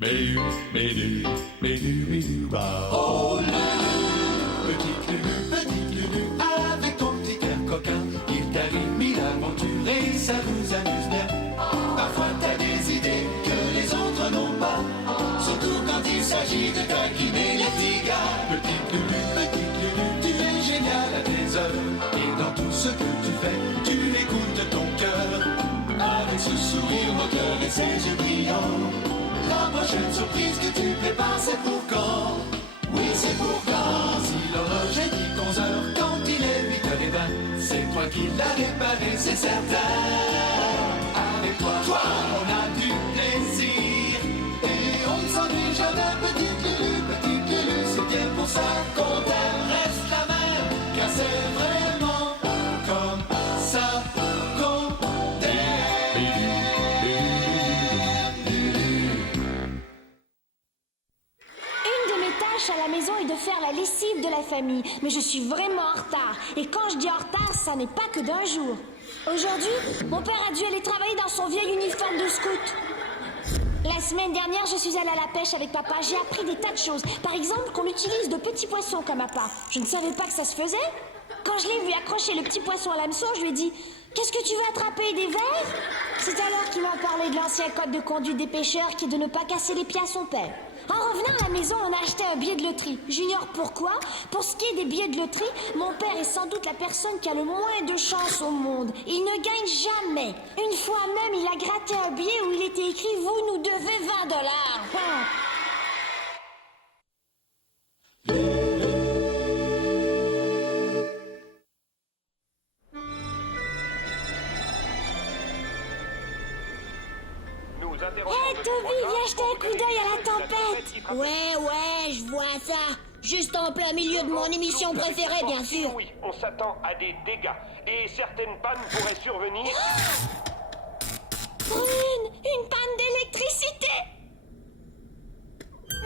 Mélu, mélu, mélu, mélu, bah. Oh Lulu, petit Lulu, avec ton petit cœur coquin, il t'arrive mille aventures et ça vous amuse bien. Parfois t'as des idées que les autres n'ont pas, surtout quand il s'agit de taquiner les petits gars. Petit Lulu, tu es génial à tes heures, et dans tout ce que tu fais, tu l'écoutes de ton cœur. Avec ce sourire moqueur et ses yeux brillants, la prochaine surprise que tu prépares, c'est pour quand? Oui, c'est pour quand? Si l'horloge indique 11 heures, quand il est 8h20, c'est toi qui l'as réparé, c'est certain. Avec toi, on a du plaisir et on ne s'ennuie jamais. Petite Lulu, c'est bien pour ça qu'on t'aime. Reste la même, car c'est vraiment comme ça qu'on à la maison est de faire la lessive de la famille, mais je suis vraiment en retard. Et quand je dis en retard, ça n'est pas que d'un jour. Aujourd'hui, mon père a dû aller travailler dans son vieil uniforme de scout. La semaine dernière, je suis allée à la pêche avec papa. J'ai appris des tas de choses. Par exemple, qu'on utilise de petits poissons comme appât. Je ne savais pas que ça se faisait. Quand je l'ai vu accrocher le petit poisson à l'hameçon, je lui ai dit « Qu'est-ce que tu veux attraper, des vers ?» C'est alors qu'il m'a parlé de l'ancien code de conduite des pêcheurs qui est de ne pas casser les pieds à son père. En revenant à la maison, on a acheté un billet de loterie. J'ignore pourquoi. Pour ce qui est des billets de loterie, mon père est sans doute la personne qui a le moins de chance au monde. Il ne gagne jamais. Une fois même, il a gratté un billet où il était écrit « Vous nous devez 20 $. Hey Toby, viens jeter un coup d'œil à la tempête. Ouais, je vois ça. Juste en plein milieu de mon émission préférée, bien sûr. Oui, on s'attend à des dégâts. Et certaines pannes pourraient survenir. Brune, une panne d'électricité.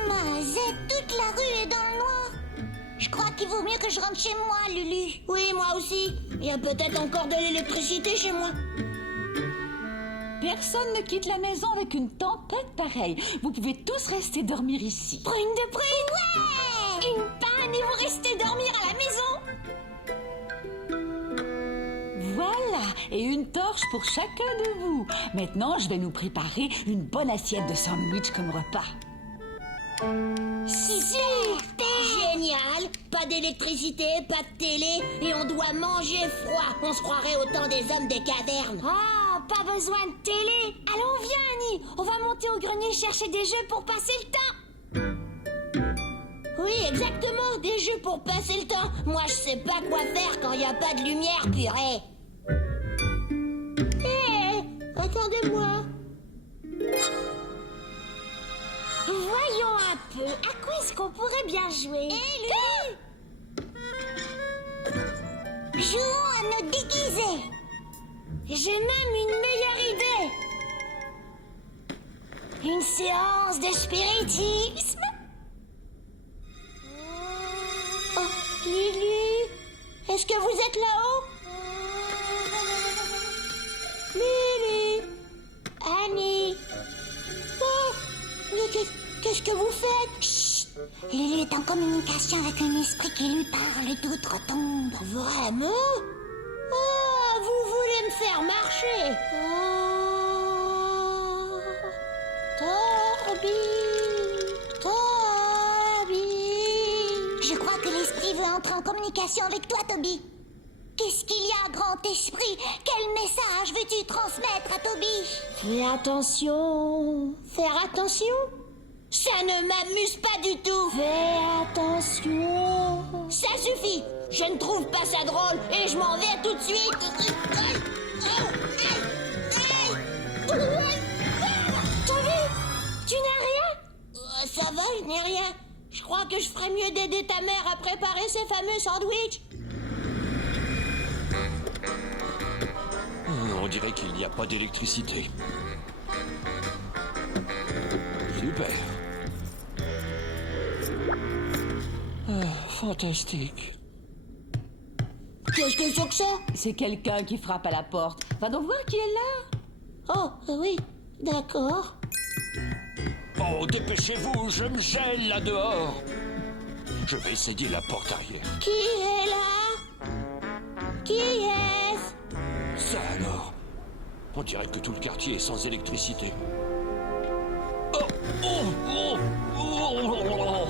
Mazette, toute la rue est dans le noir. Je crois qu'il vaut mieux que je rentre chez moi, Lulu. Oui, moi aussi. Il y a peut-être encore de l'électricité chez moi. Personne ne quitte la maison avec une tempête pareille. Vous pouvez tous rester dormir ici. Brune de Brune. Ouais. Une panne et vous restez dormir à la maison. Voilà, et une torche pour chacun de vous. Maintenant, je vais nous préparer une bonne assiette de sandwich comme repas. Super! Génial! Pas d'électricité, pas de télé, et on doit manger froid. On se croirait au temps des hommes des cavernes. Ah, pas besoin de télé. Allons, viens Annie. On va monter au grenier chercher des jeux pour passer le temps. Oui, exactement, des jeux pour passer le temps. Moi, je sais pas quoi faire quand il n'y a pas de lumière, purée. Hé, attendez-moi. Voyons un peu, à quoi est-ce qu'on pourrait bien jouer? Hé, Lulu! Jouons à nos déguisés. J'ai même une meilleure idée. Une séance de spiritisme. Oh, Lulu, est-ce que vous êtes là-haut? Lulu, Annie. Oh, mais qu'est-ce que vous faites? Chut. Lulu est en communication avec un esprit qui lui parle d'outre-tombe. Vraiment? Oh, vous voulez me faire marcher? Oh, Toby. Je crois que l'esprit veut entrer en communication avec toi, Toby. Qu'est-ce qu'il y a, grand esprit? Quel message veux-tu transmettre à Toby? Fais attention. Faire attention? Ça ne m'amuse pas du tout. Fais attention. Ça suffit. Je ne trouve pas ça drôle et je m'en vais tout de suite. Toby, tu n'as rien? Ça va, je n'ai rien. Je crois que je ferais mieux d'aider ta mère à préparer ces fameux sandwichs. On dirait qu'il n'y a pas d'électricité. Super. Fantastique. Qu'est-ce que c'est que ça? C'est quelqu'un qui frappe à la porte. Va donc voir qui est là. Oh, oui, d'accord. Oh, Oh, dépêchez-vous, je me gèle là dehors. Je vais essayer la porte arrière. Qui est là? Qui est-ce? Ça alors? On dirait que tout le quartier est sans électricité. Oh, oh, oh, oh, oh, oh.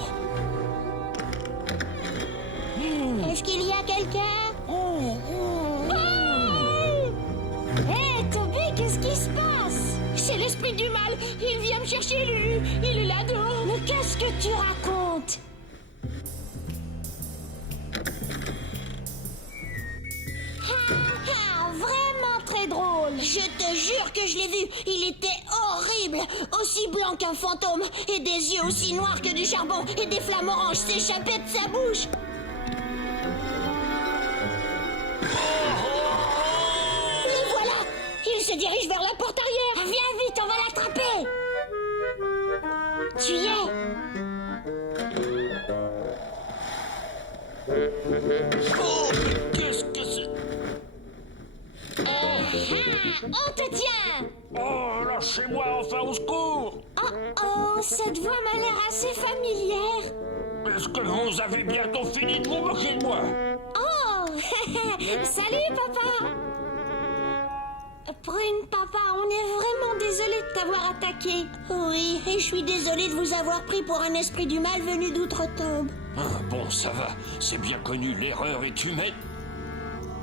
Est-ce qu'il y a quelqu'un? Hé, Toby, qu'est-ce qui se passe? C'est l'esprit du mal. Il vient me chercher, Lulu. Il est là dehors. Mais qu'est-ce que tu racontes? Vraiment très drôle. Je te jure que je l'ai vu. Il était horrible. Aussi blanc qu'un fantôme. Et des yeux aussi noirs que du charbon. Et des flammes oranges s'échappaient de sa bouche. Le voilà. Il se dirige vers la porte arrière. Viens vite, on va l'attraper. Tu y es? Oh, mais qu'est-ce que c'est? On te tient. Oh, lâchez-moi enfin au secours! Oh, cette voix m'a l'air assez familière. Est-ce que vous avez bientôt fini de vous moquer de moi? Oh, salut papa. Prune, papa, on est vraiment désolé de t'avoir attaqué. Oui, et je suis désolée de vous avoir pris pour un esprit du mal venu d'outre-tombe. Ah, bon, ça va. C'est bien connu, l'erreur est humaine.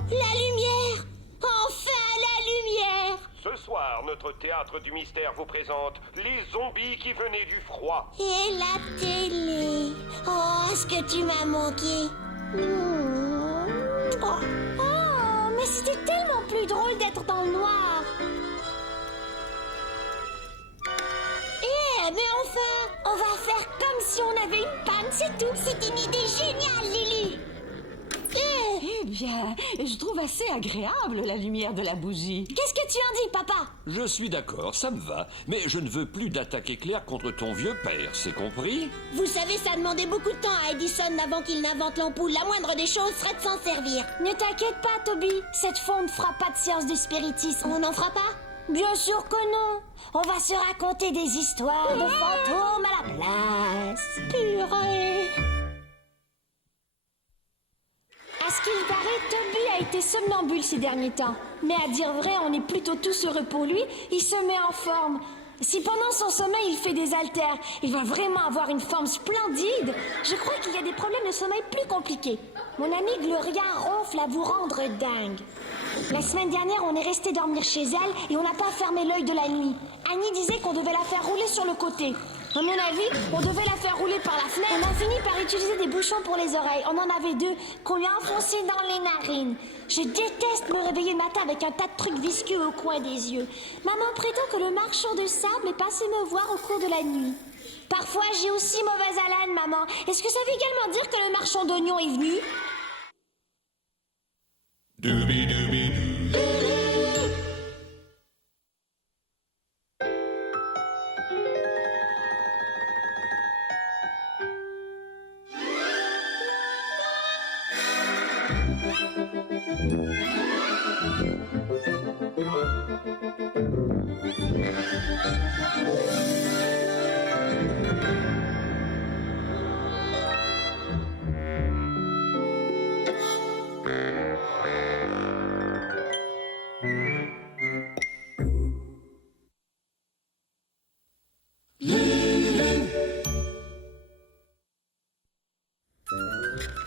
La lumière! Enfin la lumière! Ce soir, notre théâtre du mystère vous présente les zombies qui venaient du froid. Et la télé. Oh, est-ce que tu m'as manqué? Oh, mais c'était tellement plus drôle d'être dans le noir. Eh, mais enfin! On va faire comme si on avait une panne, c'est tout. C'est une idée géniale, Lily! Eh bien, je trouve assez agréable la lumière de la bougie. Qu'est-ce que tu en dis, papa? Je suis d'accord, ça me va. Mais je ne veux plus d'attaque éclair contre ton vieux père, c'est compris? Vous savez, ça a demandé beaucoup de temps à Edison avant qu'il n'invente l'ampoule. La moindre des choses serait de s'en servir. Ne t'inquiète pas, Toby. Cette fois, on ne fera pas de séance de spiritisme. On n'en fera pas? Bien sûr que non. On va se raconter des histoires de fantômes à la place. Purée! À ce qu'il paraît, Toby a été somnambule ces derniers temps. Mais à dire vrai, on est plutôt tous heureux pour lui. Il se met en forme. Si pendant son sommeil, il fait des haltères, il va vraiment avoir une forme splendide. Je crois qu'il y a des problèmes de sommeil plus compliqués. Mon amie Gloria ronfle à vous rendre dingue. La semaine dernière, on est resté dormir chez elle et on n'a pas fermé l'œil de la nuit. Annie disait qu'on devait la faire rouler sur le côté. À mon avis, on devait la faire rouler par la fenêtre. On a fini par utiliser des bouchons pour les oreilles. On en avait 2 qu'on lui a enfoncés dans les narines. Je déteste me réveiller le matin avec un tas de trucs visqueux au coin des yeux. Maman prétend que le marchand de sable est passé me voir au cours de la nuit. Parfois, j'ai aussi mauvaise haleine, maman. Est-ce que ça veut également dire que le marchand d'oignons est venu? Doobie-doobie-doo.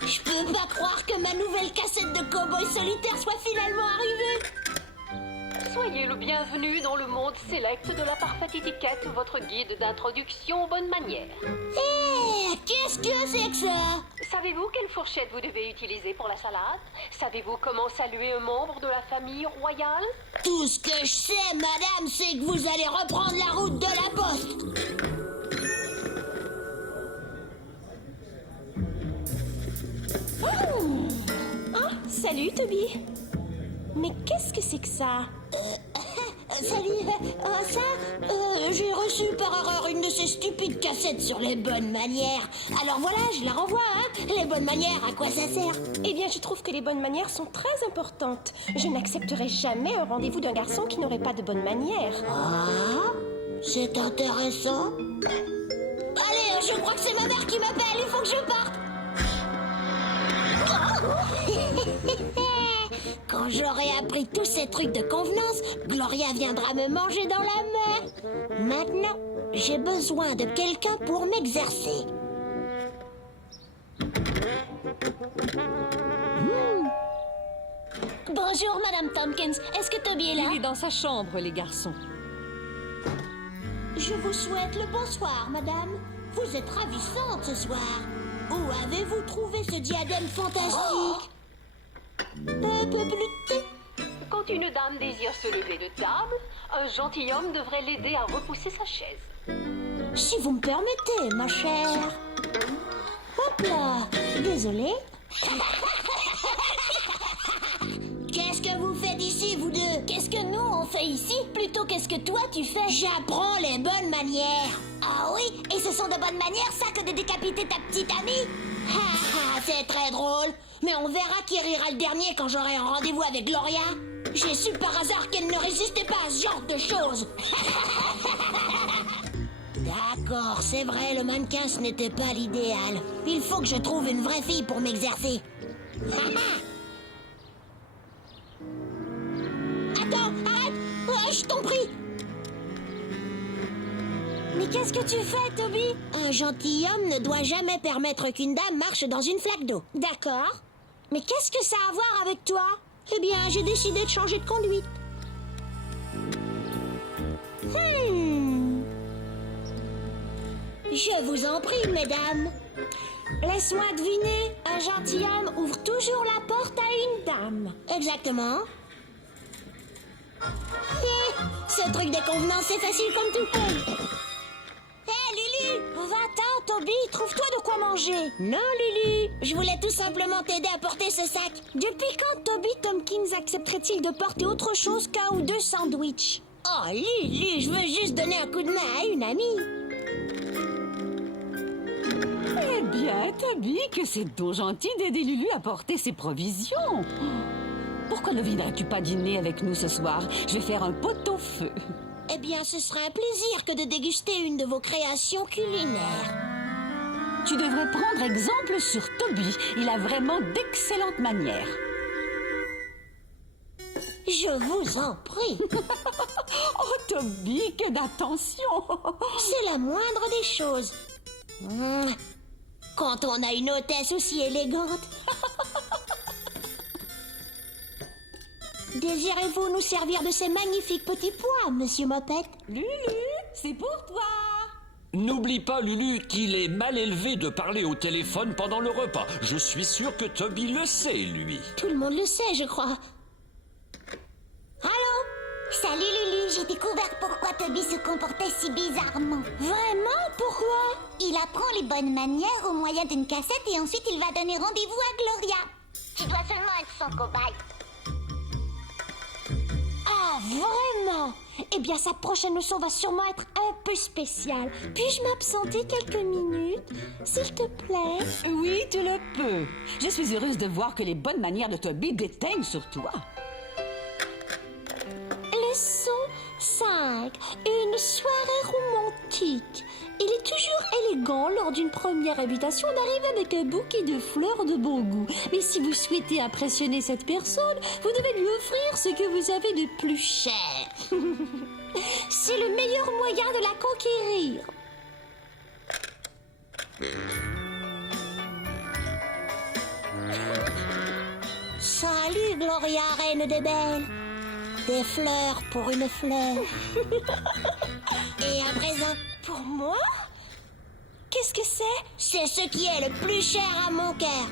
Je peux pas croire que ma nouvelle cassette de cow-boy solitaire soit finalement arrivée. Soyez le bienvenu dans le monde sélect de la parfaite étiquette, votre guide d'introduction aux bonnes manières. Eh, qu'est-ce que c'est que ça? Savez-vous quelle fourchette vous devez utiliser pour la salade? Savez-vous comment saluer un membre de la famille royale? Tout ce que je sais, madame, c'est que vous allez reprendre la route de la poste. Salut, Toby. Mais qu'est-ce que c'est que ça? Salut, j'ai reçu par erreur une de ces stupides cassettes sur les bonnes manières. Alors voilà, je la renvoie, hein. Les bonnes manières, à quoi ça sert? Eh bien, je trouve que les bonnes manières sont très importantes. Je n'accepterai jamais un rendez-vous d'un garçon qui n'aurait pas de bonnes manières. Ah, C'est intéressant. Allez, je crois que c'est ma mère qui m'appelle, il faut que je parte. Quand j'aurai appris tous ces trucs de convenance, Gloria viendra me manger dans la main. Maintenant, j'ai besoin de quelqu'un pour m'exercer. Bonjour, Madame Tompkins. Est-ce que Toby est là? Il est dans sa chambre, les garçons. Je vous souhaite le bonsoir, madame. Vous êtes ravissante ce soir. Où avez-vous trouvé ce diadème fantastique? Un peu plus de thé. Quand une dame désire se lever de table, un gentilhomme devrait l'aider à repousser sa chaise. Si vous me permettez, ma chère. Hop là. Désolée. Qu'est-ce que vous faites ici, vous deux? Qu'est-ce que nous, on fait ici? Plutôt, qu'est-ce que toi, tu fais? J'apprends les bonnes manières. Ah oui? Et ce sont de bonnes manières, ça, que de décapiter ta petite amie? C'est très drôle. Mais on verra qui rira le dernier quand j'aurai un rendez-vous avec Gloria. J'ai su par hasard qu'elle ne résistait pas à ce genre de choses. D'accord, c'est vrai, le mannequin, ce n'était pas l'idéal. Il faut que je trouve une vraie fille pour m'exercer. Attends, arrête! Ouais, je t'en prie! Mais qu'est-ce que tu fais, Toby? Un gentilhomme ne doit jamais permettre qu'une dame marche dans une flaque d'eau. D'accord. Mais qu'est-ce que ça a à voir avec toi? Eh bien, j'ai décidé de changer de conduite. Je vous en prie, mesdames. Laisse-moi deviner. Un gentilhomme ouvre toujours la porte à une dame. Exactement. Ce truc de convenance, c'est facile comme tout. Hé, Lulu! Va-t'en, Toby. Trouve-toi de quoi manger. Non, Lulu. Je voulais tout simplement t'aider à porter ce sac. Depuis quand Toby Tompkins accepterait-il de porter autre chose qu'un ou deux sandwichs? Oh, Lulu, je veux juste donner un coup de main à une amie. Eh bien, Toby, que c'est donc gentil d'aider Lulu à porter ses provisions. Pourquoi ne viendrais-tu pas dîner avec nous ce soir? Je vais faire un pot-au-feu. Eh bien, ce sera un plaisir que de déguster une de vos créations culinaires. Tu devrais prendre exemple sur Toby. Il a vraiment d'excellentes manières. Je vous en prie. Oh, Toby, que d'attention! C'est la moindre des choses. Quand on a une hôtesse aussi élégante. Désirez-vous nous servir de ces magnifiques petits pois, monsieur Mopette? Lulu, c'est pour toi! N'oublie pas, Lulu, qu'il est mal élevé de parler au téléphone pendant le repas. Je suis sûr que Toby le sait, lui. Tout le monde le sait, je crois. Allô? Salut, Lulu. J'ai découvert pourquoi Toby se comportait si bizarrement. Vraiment? Pourquoi? Il apprend les bonnes manières au moyen d'une cassette et ensuite il va donner rendez-vous à Gloria. Tu dois seulement être son cobaye. Ah, vraiment? Eh bien, sa prochaine leçon va sûrement être un peu spéciale. Puis-je m'absenter quelques minutes, s'il te plaît? Oui, tu le peux. Je suis heureuse de voir que les bonnes manières de Toby déteignent sur toi. Leçon 5. Une soirée romantique. Il est toujours élégant lors d'une première invitation d'arriver avec un bouquet de fleurs de bon goût. Mais si vous souhaitez impressionner cette personne, vous devez lui offrir ce que vous avez de plus cher. C'est le meilleur moyen de la conquérir. Salut, Gloria, reine des belles. Des fleurs pour une fleur. Et à présent, pour moi? Qu'est-ce que c'est? C'est ce qui est le plus cher à mon cœur.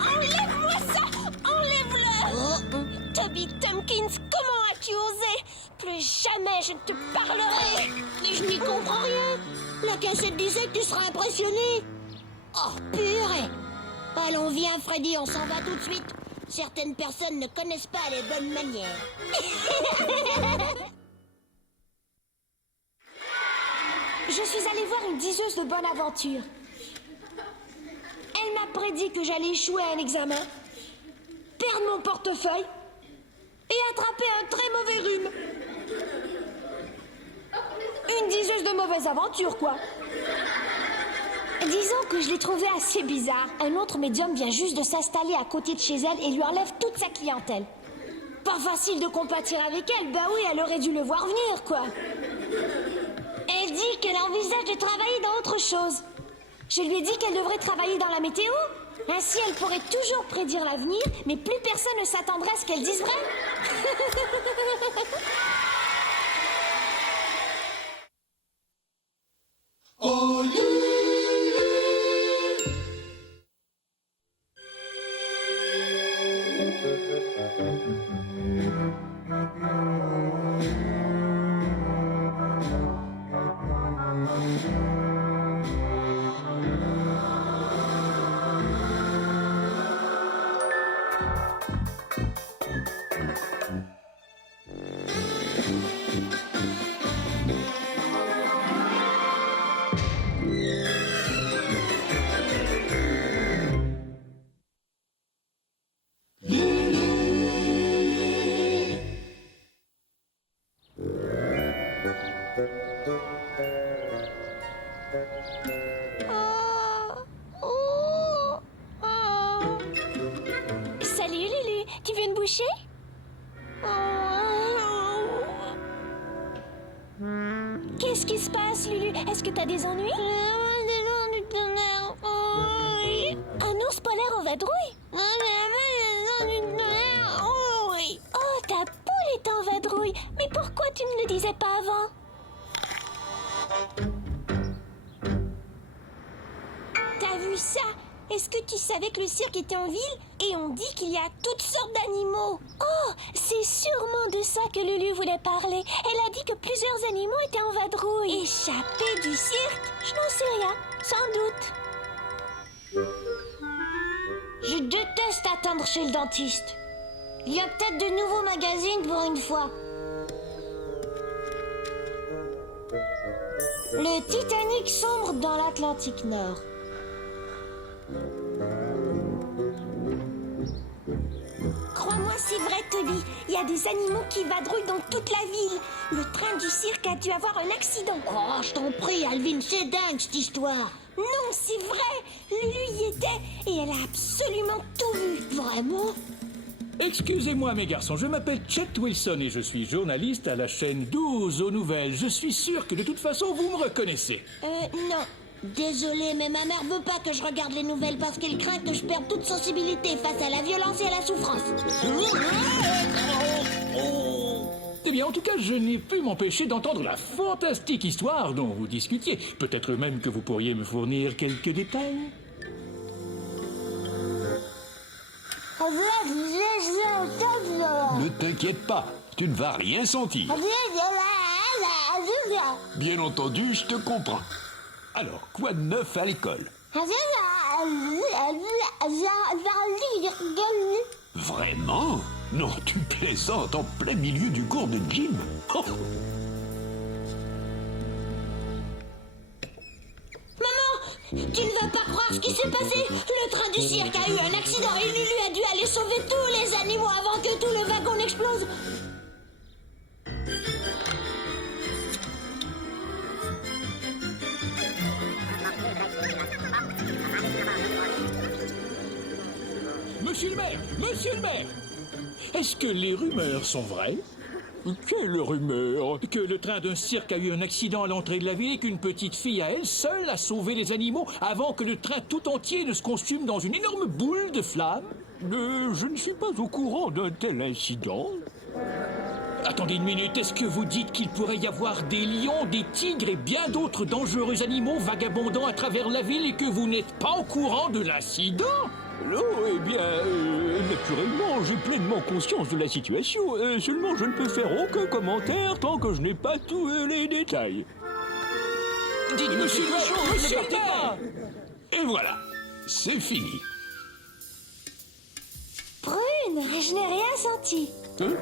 Enlève-moi ça! Enlève-le! Toby Tompkins, comment as-tu osé? Plus jamais je ne te parlerai! Mais je n'y comprends rien! La cassette disait que tu seras impressionné! Oh, purée! Allons, viens, Freddy, on s'en va tout de suite! Certaines personnes ne connaissent pas les bonnes manières. Je suis allée voir une diseuse de bonne aventure. Elle m'a prédit que j'allais échouer à un examen, perdre mon portefeuille et attraper un très mauvais rhume. mauvaise aventure, quoi. Disons que je l'ai trouvé assez bizarre. Un autre médium vient juste de s'installer à côté de chez elle et lui enlève toute sa clientèle. Pas facile de compatir avec elle, bah oui, elle aurait dû le voir venir, quoi. Elle dit qu'elle envisage de travailler dans autre chose. Je lui ai dit qu'elle devrait travailler dans la météo. Ainsi, elle pourrait toujours prédire l'avenir, mais plus personne ne s'attendrait à ce qu'elle dise vrai. Oh, Lulu. Salut Lulu, tu veux une bouchée? Qu'est-ce qui se passe, Lulu? Est-ce que t'as des ennuis? Un ours polaire en vadrouille? Oh, ta poule est en vadrouille. Mais pourquoi tu ne le disais pas avant? T'as vu ça? Est-ce que tu savais que le cirque était en ville? Et on dit qu'il y a toutes sortes d'animaux. Oh, c'est sûrement de ça que Lulu voulait parler. Elle a dit que plusieurs animaux étaient en vadrouille. Échappés du cirque? Je n'en sais rien, sans doute. Je déteste attendre chez le dentiste. Il y a peut-être de nouveaux magazines pour une fois. Le Titanic sombre dans l'Atlantique Nord. Crois-moi, c'est vrai, Toby. Il y a des animaux qui vadrouillent dans toute la ville. Le train du cirque a dû avoir un accident. Oh, je t'en prie, Alvin, c'est dingue, cette histoire. Non, c'est vrai. Lulu y était et elle a absolument tout vu. Vraiment? Excusez-moi mes garçons, je m'appelle Chet Wilson et je suis journaliste à la chaîne 12 aux nouvelles. Je suis sûr que de toute façon vous me reconnaissez. Non. Désolée, mais ma mère veut pas que je regarde les nouvelles parce qu'elle craint que je perde toute sensibilité face à la violence et à la souffrance. Eh bien, en tout cas, je n'ai pu m'empêcher d'entendre la fantastique histoire dont vous discutiez. Peut-être même que vous pourriez me fournir quelques détails. Ne t'inquiète pas, tu ne vas rien sentir. Bien entendu, je te comprends. Alors, quoi de neuf à l'école? Vraiment? Non, tu plaisantes en plein milieu du cours de gym. Oh. Tu ne vas pas croire ce qui s'est passé. Le train du cirque a eu un accident et Lulu a dû aller sauver tous les animaux avant que tout le wagon n'explose. Monsieur le maire, est-ce que les rumeurs sont vraies? Quelle rumeur? Que le train d'un cirque a eu un accident à l'entrée de la ville et qu'une petite fille à elle seule a sauvé les animaux avant que le train tout entier ne se consume dans une énorme boule de flammes? Je ne suis pas au courant d'un tel incident. Attendez une minute, est-ce que vous dites qu'il pourrait y avoir des lions, des tigres et bien d'autres dangereux animaux vagabondant à travers la ville et que vous n'êtes pas au courant de l'incident? Non, eh bien, naturellement, j'ai pleinement conscience de la situation. Seulement, je ne peux faire aucun commentaire tant que je n'ai pas tous les détails. Dites monsieur le maire! Et voilà, c'est fini. Prune, je n'ai rien senti.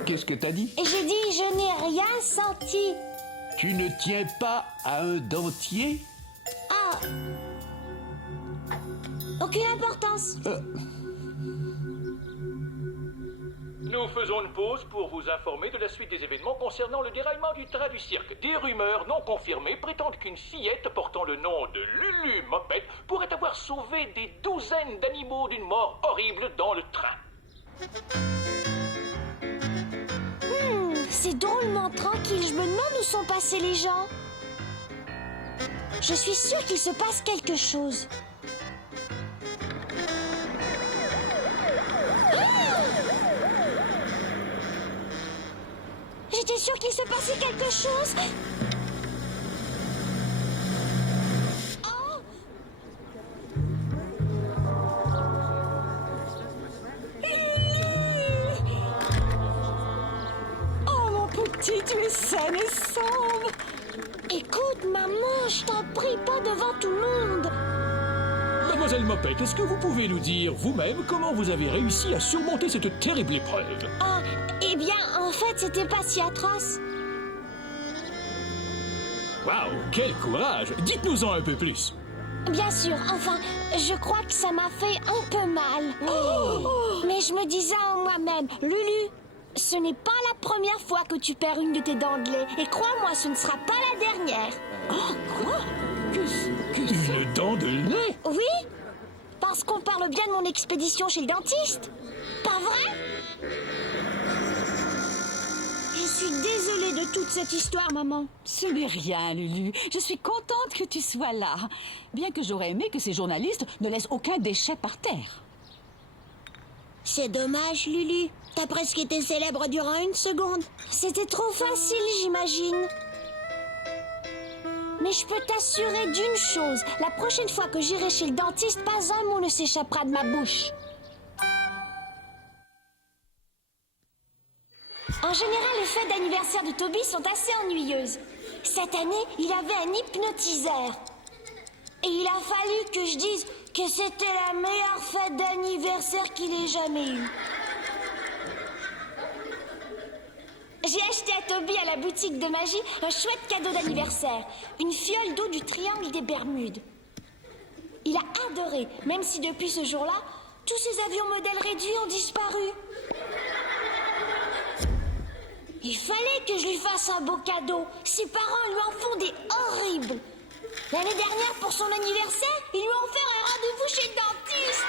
Qu'est-ce que t'as dit? Et j'ai dit, je n'ai rien senti. Tu ne tiens pas à un dentier? Ah. Aucune importance. Nous faisons une pause pour vous informer de la suite des événements concernant le déraillement du train du cirque. Des rumeurs non confirmées prétendent qu'une fillette portant le nom de Lulu Mopette pourrait avoir sauvé des douzaines d'animaux d'une mort horrible dans le train. C'est drôlement tranquille. Je me demande où sont passés les gens. Je suis sûre qu'il se passe quelque chose. J'étais sûre qu'il se passait quelque chose. Oh! Oh, mon petit, tu es saine et sauve. Écoute, maman, je t'en prie, pas devant tout le monde. Mademoiselle Mopette, est-ce que vous pouvez nous dire vous-même comment vous avez réussi à surmonter cette terrible épreuve? Ah, eh bien, en fait, c'était pas si atroce. Waouh, quel courage! Dites-nous-en un peu plus. Bien sûr, enfin, je crois que ça m'a fait un peu mal. Mais je me disais en moi-même, Lulu, ce n'est pas la première fois que tu perds une de tes dents de lait. Et crois-moi, ce ne sera pas la dernière. Oh, quoi? Une dent de lait? Oui? Parce qu'on parle bien de mon expédition chez le dentiste. Pas vrai? Je suis désolée de toute cette histoire, maman. Ce n'est rien, Lulu. Je suis contente que tu sois là. Bien que j'aurais aimé que ces journalistes ne laissent aucun déchet par terre. C'est dommage, Lulu. T'as presque été célèbre durant une seconde. C'était trop facile, j'imagine. Mais je peux t'assurer d'une chose. La prochaine fois que j'irai chez le dentiste, pas un mot ne s'échappera de ma bouche. En général, les fêtes d'anniversaire de Toby sont assez ennuyeuses. Cette année, il avait un hypnotiseur. Et il a fallu que je dise que c'était la meilleure fête d'anniversaire qu'il ait jamais eue. J'ai acheté à Toby à la boutique de magie un chouette cadeau d'anniversaire. Une fiole d'eau du triangle des Bermudes. Il a adoré, même si depuis ce jour-là, tous ces avions modèles réduits ont disparu. Il fallait que je lui fasse un beau cadeau. Ses parents lui en font des horribles. L'année dernière, pour son anniversaire, ils lui ont offert un rendez-vous chez le dentiste.